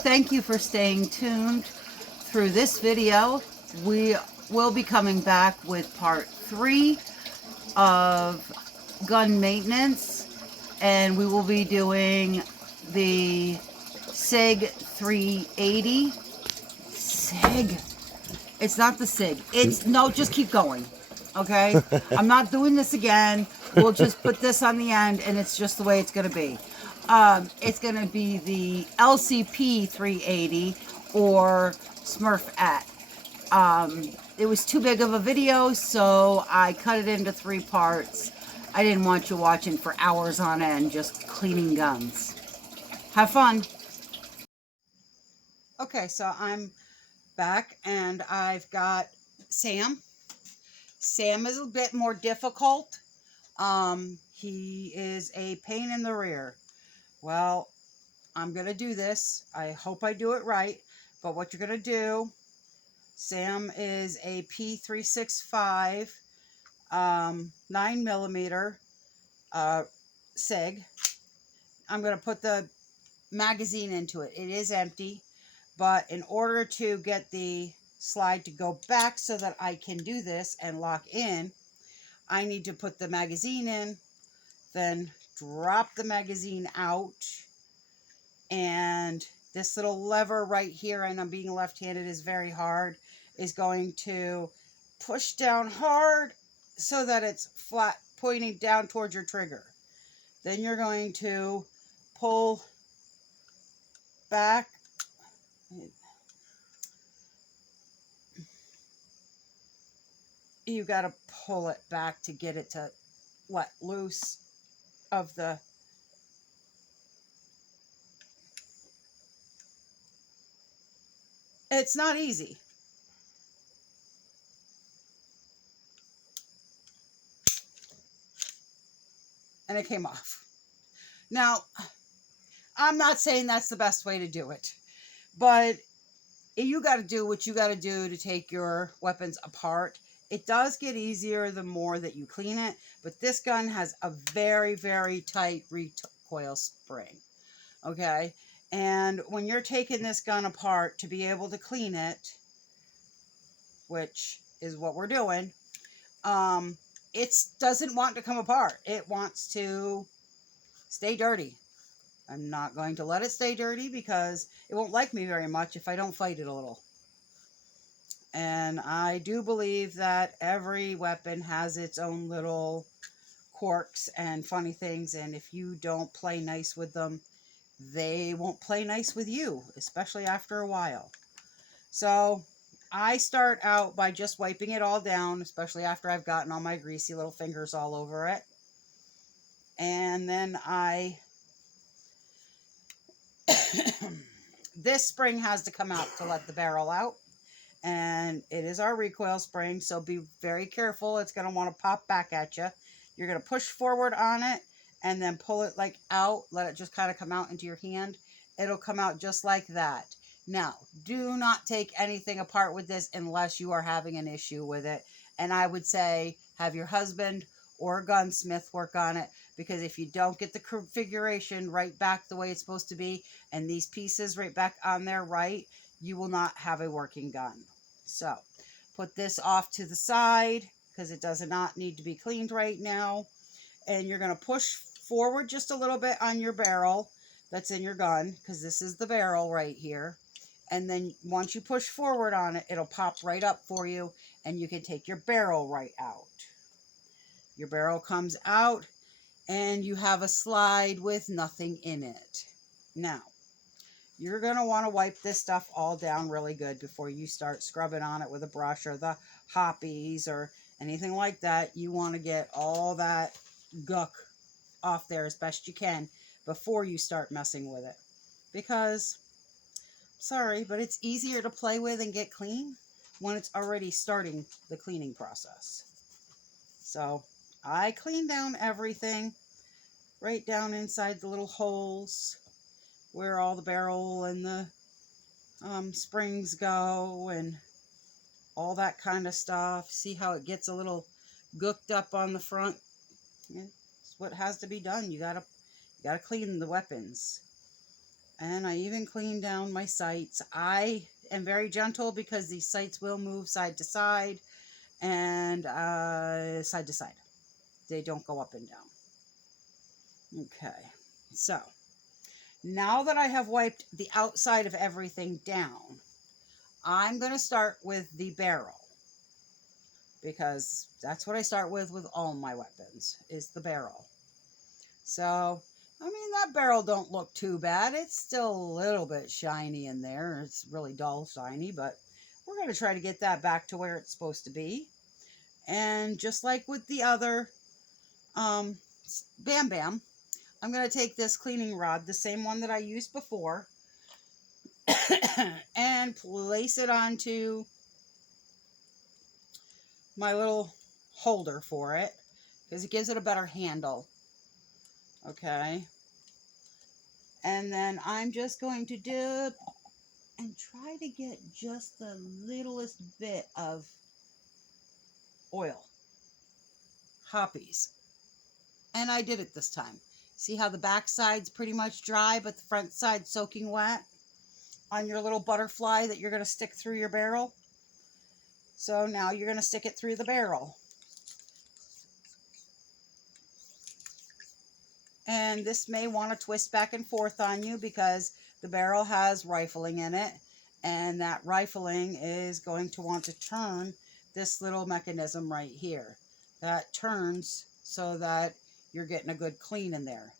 Thank you for staying tuned through this video. We will be coming back with part 3 of gun maintenance, and we will be doing the SIG 380. SIG. It's not the SIG. It's, no, just keep going. Okay? I'm not doing this again. We'll just put this on the end, and it's just the way it's going to be. It's going to be the LCP 380 or Smurfette. It was too big of a video, so I cut it into 3 parts. I didn't want you watching for hours on end just cleaning guns. Have fun. Okay, so I'm back and I've got Sam. Sam is a bit more difficult. He is a pain in the rear. Well, I'm going to do this. I hope I do it right. But what you're going to do, Sam is a P365 9mm SIG. I'm going to put the magazine into it. It is empty, but in order to get the slide to go back so that I can do this and lock in, I need to put the magazine in, then drop the magazine out, and this little lever right here, and I'm being left-handed, is very hard, is going to push down hard so that it's flat, pointing down towards your trigger. Then you're going to pull back. You got to pull it back to get it to let loose of the it's not easy. And it came off. Now, I'm not saying that's the best way to do it, but you got to do what you got to do to take your weapons apart. It does get easier the more that you clean it, but this gun has a very, very tight recoil spring. Okay? And when you're taking this gun apart to be able to clean it, which is what we're doing, it doesn't want to come apart. It wants to stay dirty. I'm not going to let it stay dirty because it won't like me very much if I don't fight it a little. And I do believe that every weapon has its own little quirks and funny things, and if you don't play nice with them, they won't play nice with you, especially after a while. So I start out by just wiping it all down, especially after I've gotten all my greasy little fingers all over it. And then this spring has to come out to let the barrel out. And it is our recoil spring, so be very careful. It's going to want to pop back at you. You're going to push forward on it and then pull it like out. Let it just kind of come out into your hand. It'll come out just like that. Now, do not take anything apart with this unless you are having an issue with it. And I would say have your husband or a gunsmith work on it, because if you don't get the configuration right back the way it's supposed to be and these pieces right back on there right, you will not have a working gun. So put this off to the side because it does not need to be cleaned right now. And you're going to push forward just a little bit on your barrel that's in your gun, because this is the barrel right here. And then once you push forward on it, it'll pop right up for you and you can take your barrel right out. Your barrel comes out and you have a slide with nothing in it. Now, you're going to want to wipe this stuff all down really good before you start scrubbing on it with a brush or the hoppies or anything like that. You want to get all that guck off there as best you can before you start messing with it. Because, sorry, but it's easier to play with and get clean when it's already starting the cleaning process. So, I clean down everything right down inside the little holes where all the barrel and the springs go and all that kind of stuff. See how it gets a little gooked up on the front? Yeah, it's what has to be done. You gotta clean the weapons. And I even cleaned down my sights. I am very gentle because these sights will move side to side and side to side. They don't go up and down. Okay, so now that I have wiped the outside of everything down, I'm going to start with the barrel, because that's what I start with all my weapons, is the barrel. So, I mean, that barrel don't look too bad. It's still a little bit shiny in there. It's really dull shiny, but we're going to try to get that back to where it's supposed to be. And just like with the other Bam Bam, I'm going to take this cleaning rod, the same one that I used before, and place it onto my little holder for it, because it gives it a better handle. Okay. And then I'm just going to dip and try to get just the littlest bit of oil. Hoppies. And I did it this time. See how the back side's pretty much dry, but the front side's soaking wet on your little butterfly that you're going to stick through your barrel? So now you're going to stick it through the barrel. And this may want to twist back and forth on you because the barrel has rifling in it. And that rifling is going to want to turn this little mechanism right here. That turns so that you're getting a good clean in there.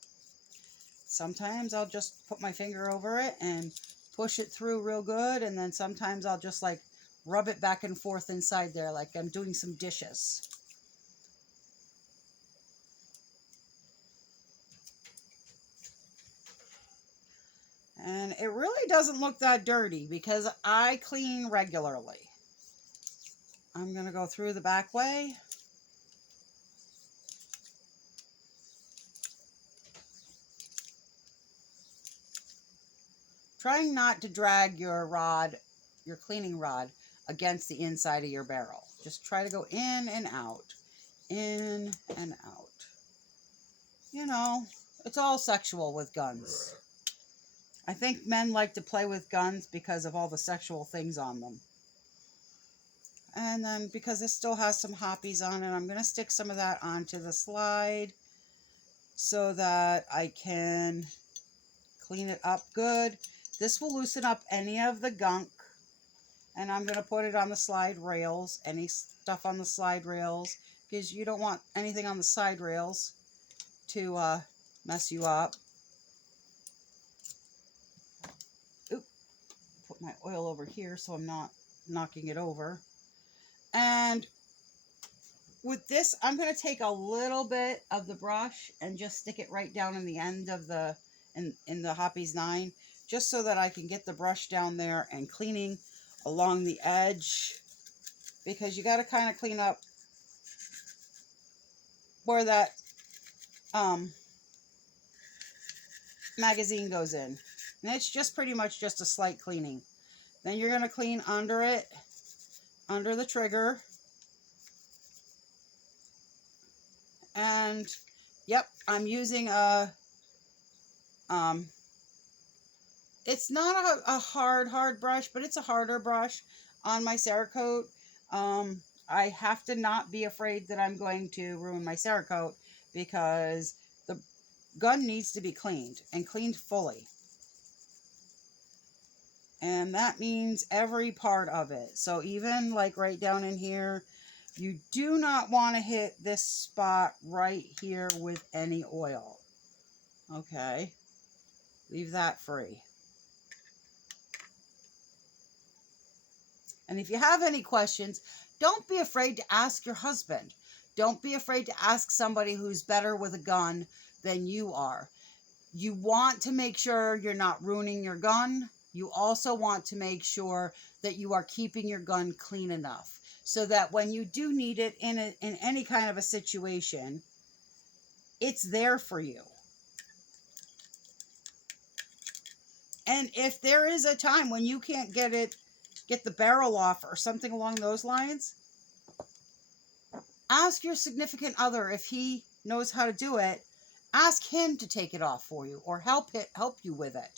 Sometimes I'll just put my finger over it and push it through real good. And then sometimes I'll just like rub it back and forth inside there like I'm doing some dishes. And it really doesn't look that dirty because I clean regularly. I'm going to go through the back way. Trying not to drag your rod, your cleaning rod, against the inside of your barrel. Just try to go in and out. In and out. You know, it's all sexual with guns. I think men like to play with guns because of all the sexual things on them. And then because this still has some hoppies on it, I'm going to stick some of that onto the slide so that I can clean it up good. This will loosen up any of the gunk. And I'm going to put it on the slide rails, any stuff on the slide rails, because you don't want anything on the side rails to mess you up. Oop, put my oil over here so I'm not knocking it over. And with this, I'm going to take a little bit of the brush and just stick it right down in the end of the, in the Hoppies 9, just so that I can get the brush down there and cleaning along the edge, because you got to kind of clean up where that magazine goes in. And it's just pretty much just a slight cleaning. Then you're going to clean under it, under the trigger. And yep, I'm using a it's not a hard brush, but it's a harder brush on my Cerakote. I have to not be afraid that I'm going to ruin my Cerakote, because the gun needs to be cleaned and cleaned fully. And that means every part of it. So even like right down in here, you do not want to hit this spot right here with any oil. Okay. Leave that free. And if you have any questions, don't be afraid to ask your husband. Don't be afraid to ask somebody who's better with a gun than you are. You want to make sure you're not ruining your gun. You also want to make sure that you are keeping your gun clean enough so that when you do need it in any kind of a situation, it's there for you. And if there is a time when you can't get the barrel off or something along those lines, ask your significant other if he knows how to do it. Ask him to take it off for you or help you with it.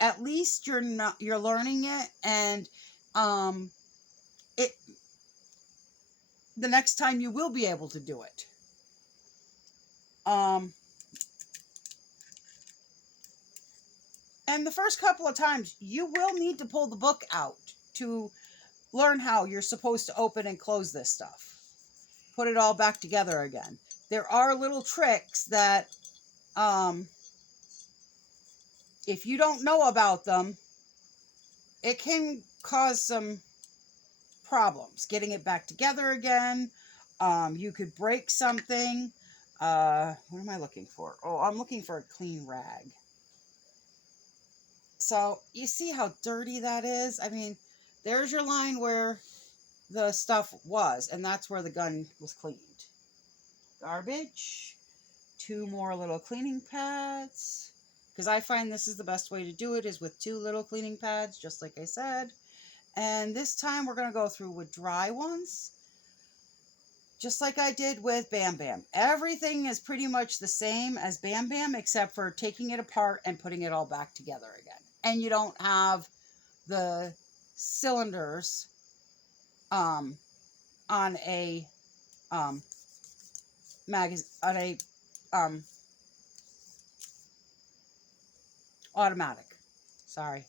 at least you're learning it, and it the next time you will be able to do it. And the first couple of times you will need to pull the book out to learn how you're supposed to open and close this stuff. Put it all back together again. There are little tricks that if you don't know about them, it can cause some problems getting it back together again. You could break something. What am I looking for? Oh, I'm looking for a clean rag. So you see how dirty that is? I mean, there's your line where the stuff was, and that's where the gun was cleaned. Garbage. 2 more little cleaning pads, because I find this is the best way to do it, is with 2 little cleaning pads, just like I said. And this time we're going to go through with dry ones, just like I did with Bam Bam. Everything is pretty much the same as Bam Bam, except for taking it apart and putting it all back together again. And you don't have the cylinders on a automatic. Sorry.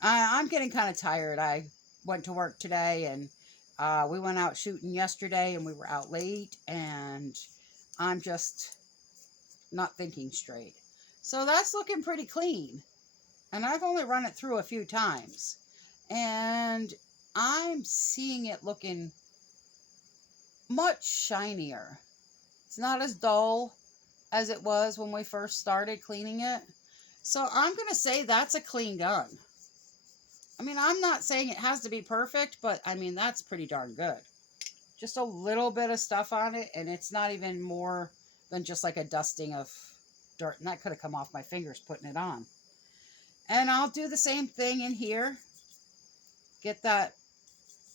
I'm getting kind of tired. I went to work today, and we went out shooting yesterday, and we were out late, and I'm just not thinking straight. So that's looking pretty clean. And I've only run it through a few times. And I'm seeing it looking much shinier. It's not as dull as it was when we first started cleaning it. So I'm going to say that's a clean gun. I mean, I'm not saying it has to be perfect, but I mean, that's pretty darn good. Just a little bit of stuff on it, and it's not even more than just like a dusting of dirt. And that could have come off my fingers putting it on. And I'll do the same thing in here. Get that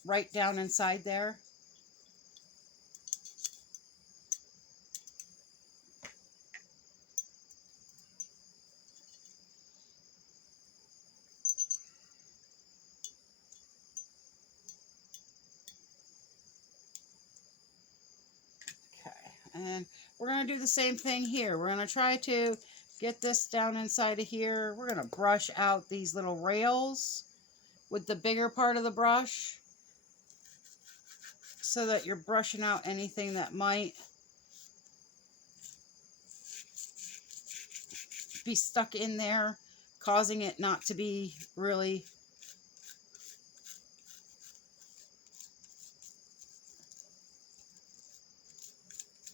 right down inside there. And we're going to do the same thing here. We're going to try to get this down inside of here. We're going to brush out these little rails with the bigger part of the brush, so that you're brushing out anything that might be stuck in there, causing it not to be really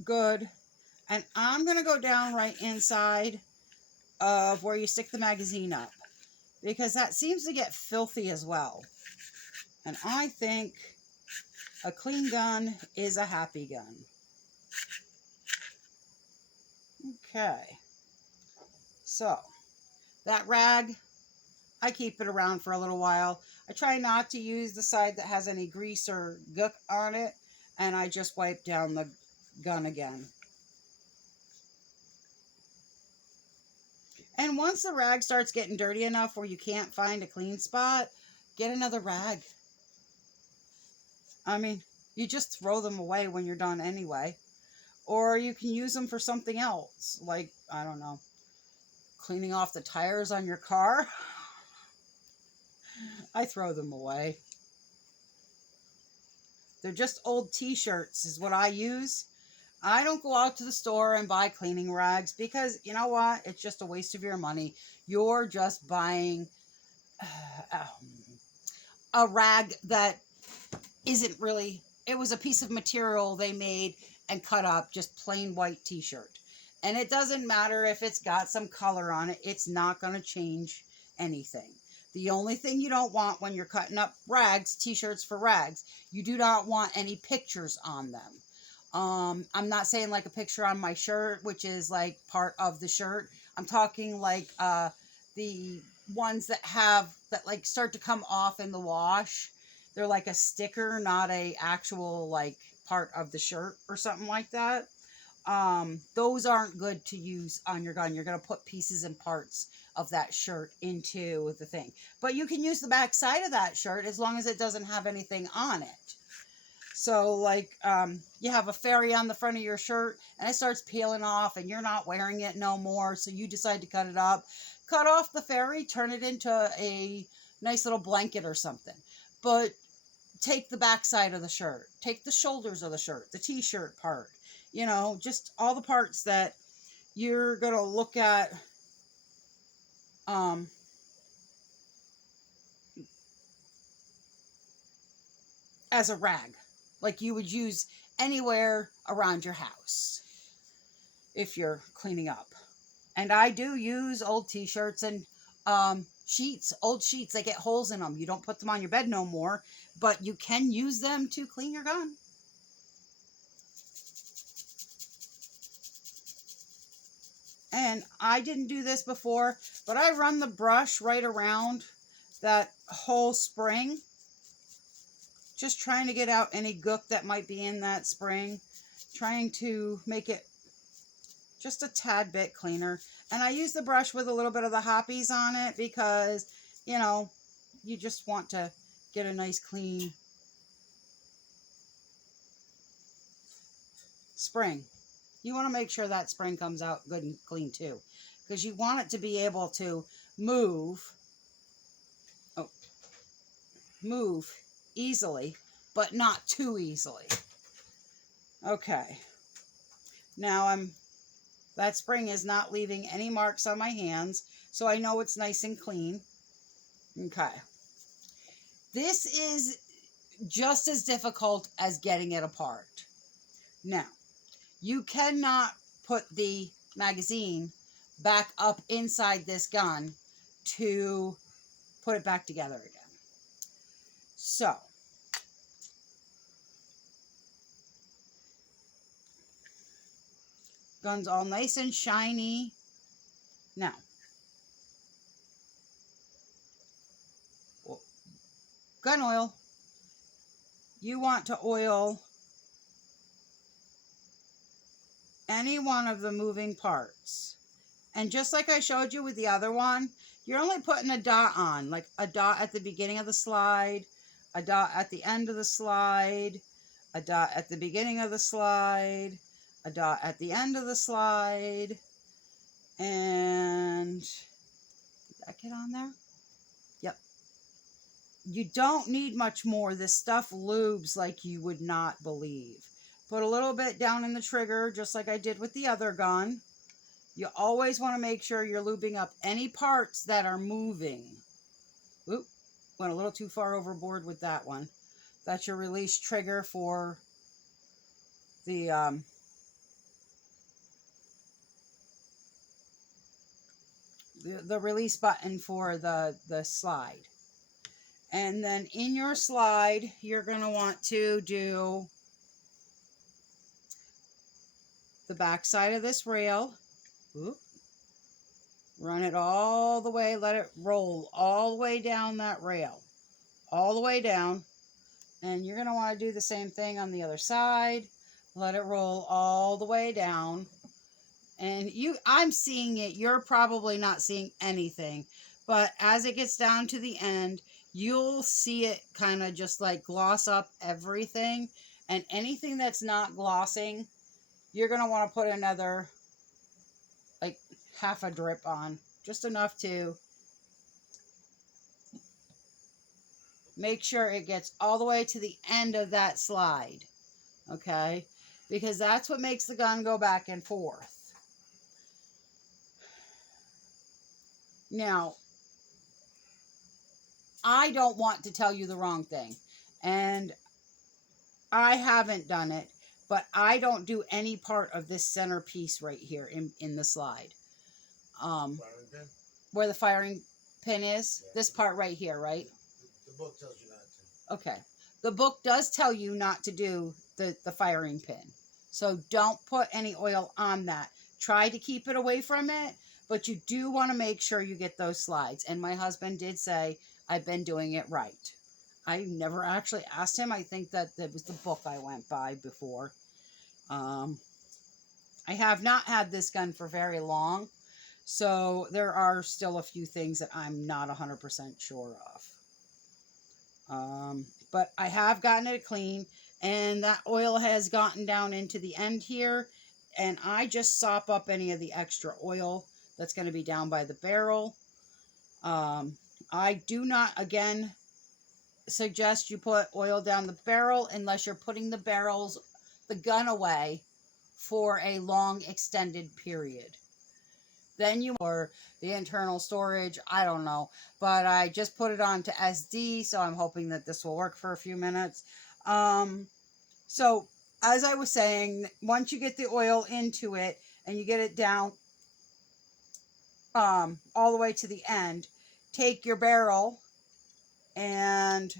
good. And I'm going to go down right inside of where you stick the magazine up, because that seems to get filthy as well. And I think a clean gun is a happy gun. Okay. So, that rag, I keep it around for a little while. I try not to use the side that has any grease or gook on it, and I just wipe down the gun again. And once the rag starts getting dirty enough where you can't find a clean spot, get another rag. I mean, you just throw them away when you're done anyway. Or you can use them for something else, like, I don't know, cleaning off the tires on your car. I throw them away. They're just old t-shirts is what I use. I don't go out to the store and buy cleaning rags, because you know what? It's just a waste of your money. You're just buying a rag that isn't really, it was a piece of material they made and cut up, just plain white t-shirt. And it doesn't matter if it's got some color on it. It's not going to change anything. The only thing you don't want when you're cutting up rags, t-shirts for rags, you do not want any pictures on them. I'm not saying like a picture on my shirt, which is like part of the shirt. I'm talking like the ones that like start to come off in the wash. They're like a sticker, not a actual like part of the shirt or something like that. those aren't good to use on your gun. You're going to put pieces and parts of that shirt into the thing. But you can use the back side of that shirt as long as it doesn't have anything on it. So like you have a fairy on the front of your shirt and it starts peeling off and you're not wearing it no more. So you decide to cut it up. Cut off the fairy, turn it into a nice little blanket or something. But take the back side of the shirt. Take the shoulders of the shirt, the t-shirt part. You know, just all the parts that you're going to look at as a rag. Like you would use anywhere around your house if you're cleaning up. And I do use old t-shirts and sheets, old sheets. They get holes in them. You don't put them on your bed no more, but you can use them to clean your gun. And I didn't do this before, but I run the brush right around that whole spring. Just trying to get out any gook that might be in that spring. Trying to make it just a tad bit cleaner. And I use the brush with a little bit of the hoppies on it because, you know, you just want to get a nice clean spring. You want to make sure that spring comes out good and clean too, because you want it to be able to move easily, but not too easily. Okay. Now that spring is not leaving any marks on my hands, so I know it's nice and clean. Okay. This is just as difficult as getting it apart. Now, you cannot put the magazine back up inside this gun to put it back together again. So, gun's all nice and shiny. Now, gun oil. You want to oil any one of the moving parts. And just like I showed you with the other one, you're only putting a dot on, like a dot at the beginning of the slide, a dot at the end of the slide, a dot at the beginning of the slide, a dot at the end of the slide, and did that get on there? Yep. You don't need much more. This stuff lubes like you would not believe. Put a little bit down in the trigger, just like I did with the other gun. You always want to make sure you're lubing up any parts that are moving. Oop, went a little too far overboard with that one. That's your release trigger for the release button for the slide. And then in your slide, you're going to want to do the back side of this rail. Oop. Run it all the way, let it roll all the way down that rail, all the way down. And you're going to want to do the same thing on the other side. Let it roll all the way down. And I'm seeing it. You're probably not seeing anything. But as it gets down to the end, you'll see it kind of just like gloss up everything. And anything that's not glossing, you're going to want to put another like half a drip on. Just enough to make sure it gets all the way to the end of that slide. Okay? Because that's what makes the gun go back and forth. Now, I don't want to tell you the wrong thing. And I haven't done it, but I don't do any part of this center piece right here in the slide. Where the firing pin is, yeah. This part right here, right? The book tells you not to. Okay. The book does tell you not to do the firing pin. So don't put any oil on that. Try to keep it away from it, but you do want to make sure you get those slides. And my husband did say, I've been doing it right. I never actually asked him. I think that it was the book I went by before. I have not had this gun for very long, so there are still a few things that I'm not 100% sure of. But I have gotten it clean, and that oil has gotten down into the end here, and I just sop up any of the extra oil that's going to be down by the barrel. I do not, again, suggest you put oil down the barrel unless you're putting the gun away for a long extended period. Then you or the internal storage, I don't know, but I just put it on to SD, so I'm hoping that this will work for a few minutes. So as I was saying, once you get the oil into it and you get it down all the way to the end, take your barrel, and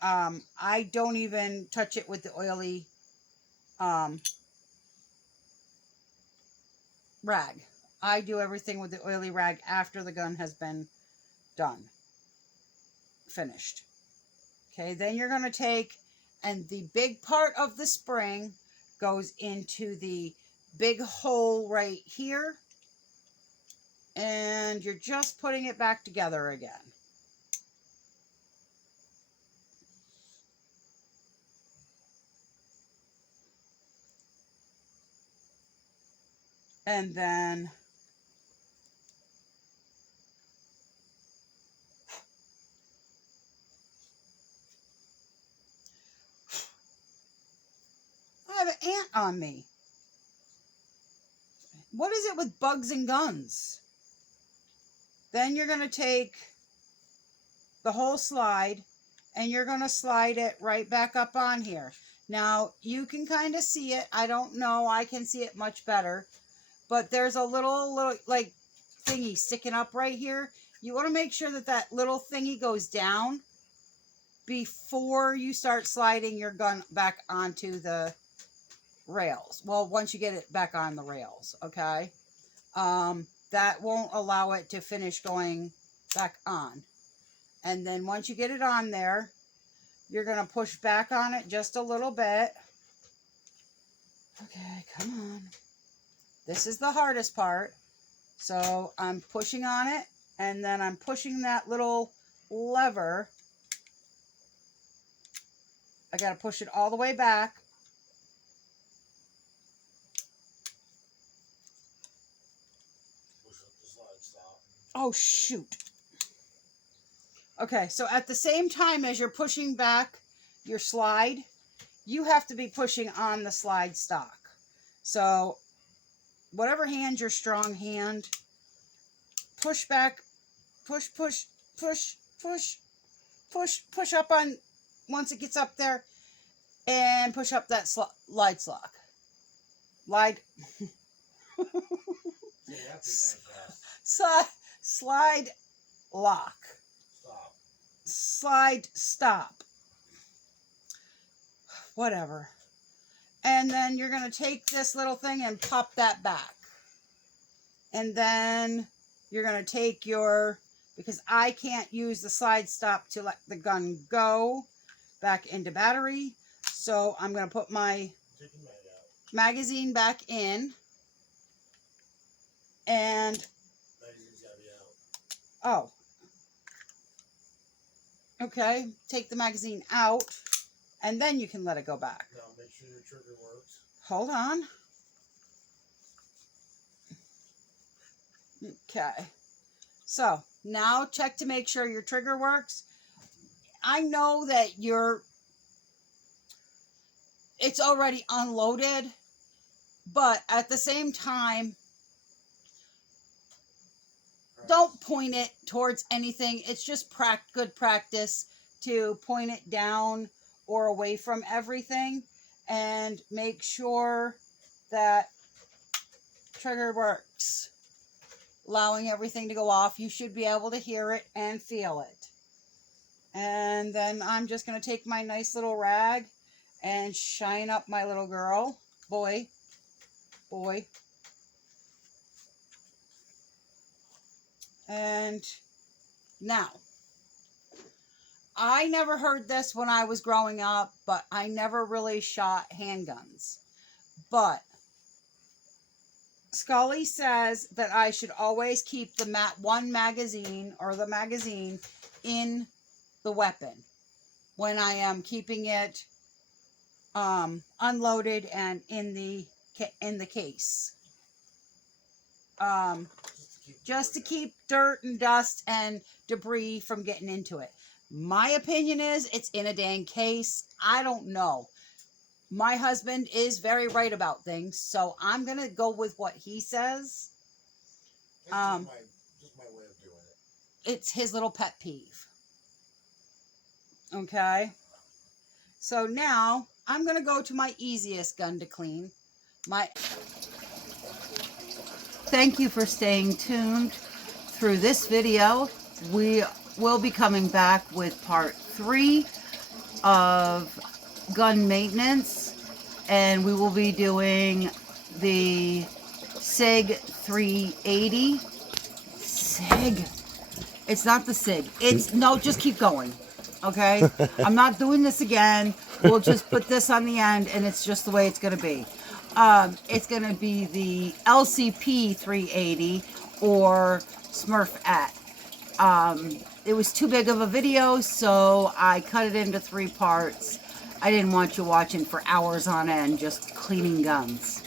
I don't even touch it with the oily rag. I do everything with the oily rag after the gun has been finished. Okay, then you're going to take, and the big part of the spring goes into the big hole right here, and you're just putting it back together again. And then I have an ant on me. What is it with bugs and guns? Then you're going to take the whole slide and you're going to slide it right back up on here. Now, you can kind of see it. I don't know. I can see it much better. But there's a little like thingy sticking up right here. You want to make sure that that little thingy goes down before you start sliding your gun back onto the rails. Well, once you get it back on the rails, okay? That won't allow it to finish going back on. And then once you get it on there, you're going to push back on it just a little bit. Okay, come on. This is the hardest part. So I'm pushing on it, and then I'm pushing that little lever. I got to push it all the way back. Push up the slide stop. Oh, shoot. Okay, so at the same time as you're pushing back your slide, you have to be pushing on the slide stock. So whatever hand your strong hand, push back, push, push, push, push, push, push up on, once it gets up there, and push up that slide lock. Slide. Yeah, that's Slide lock. Stop. Slide stop. Whatever. And then you're going to take this little thing and pop that back. And then you're going to take your, because I can't use the slide stop to let the gun go back into battery. So I'm going to put my magazine back in. And, Magazine's gotta be out. oh. Okay, take the magazine out, and then you can let it go back. Now make sure your trigger works. Hold on. Okay. So, now check to make sure your trigger works. I know that it's already unloaded, but at the same time, don't point it towards anything. It's just good practice to point it down or away from everything, and make sure that trigger works. Allowing everything to go off. You should be able to hear it and feel it. And then I'm just going to take my nice little rag and shine up my little girl. Boy. And now, I never heard this when I was growing up, but I never really shot handguns. But Skully says that I should always keep the one magazine or the magazine in the weapon when I am keeping it unloaded and in the case. Just to keep dirt and dust and debris from getting into it. My opinion is it's in a dang case. I don't know. My husband is very right about things, so I'm going to go with what he says. Just my way of doing it. It's his little pet peeve. Okay? So now, I'm going to go to my easiest gun to clean. Thank you for staying tuned through this video. We will be coming back with part 3 of gun maintenance, and we will be doing the SIG 380. SIG. It's not the SIG. It's, no, just keep going. Okay? I'm not doing this again. We'll just put this on the end, and it's just the way it's going to be. It's going to be the LCP 380 or Smurfette. It was too big of a video, so I cut it into 3 parts. I didn't want you watching for hours on end just cleaning guns.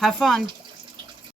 Have fun.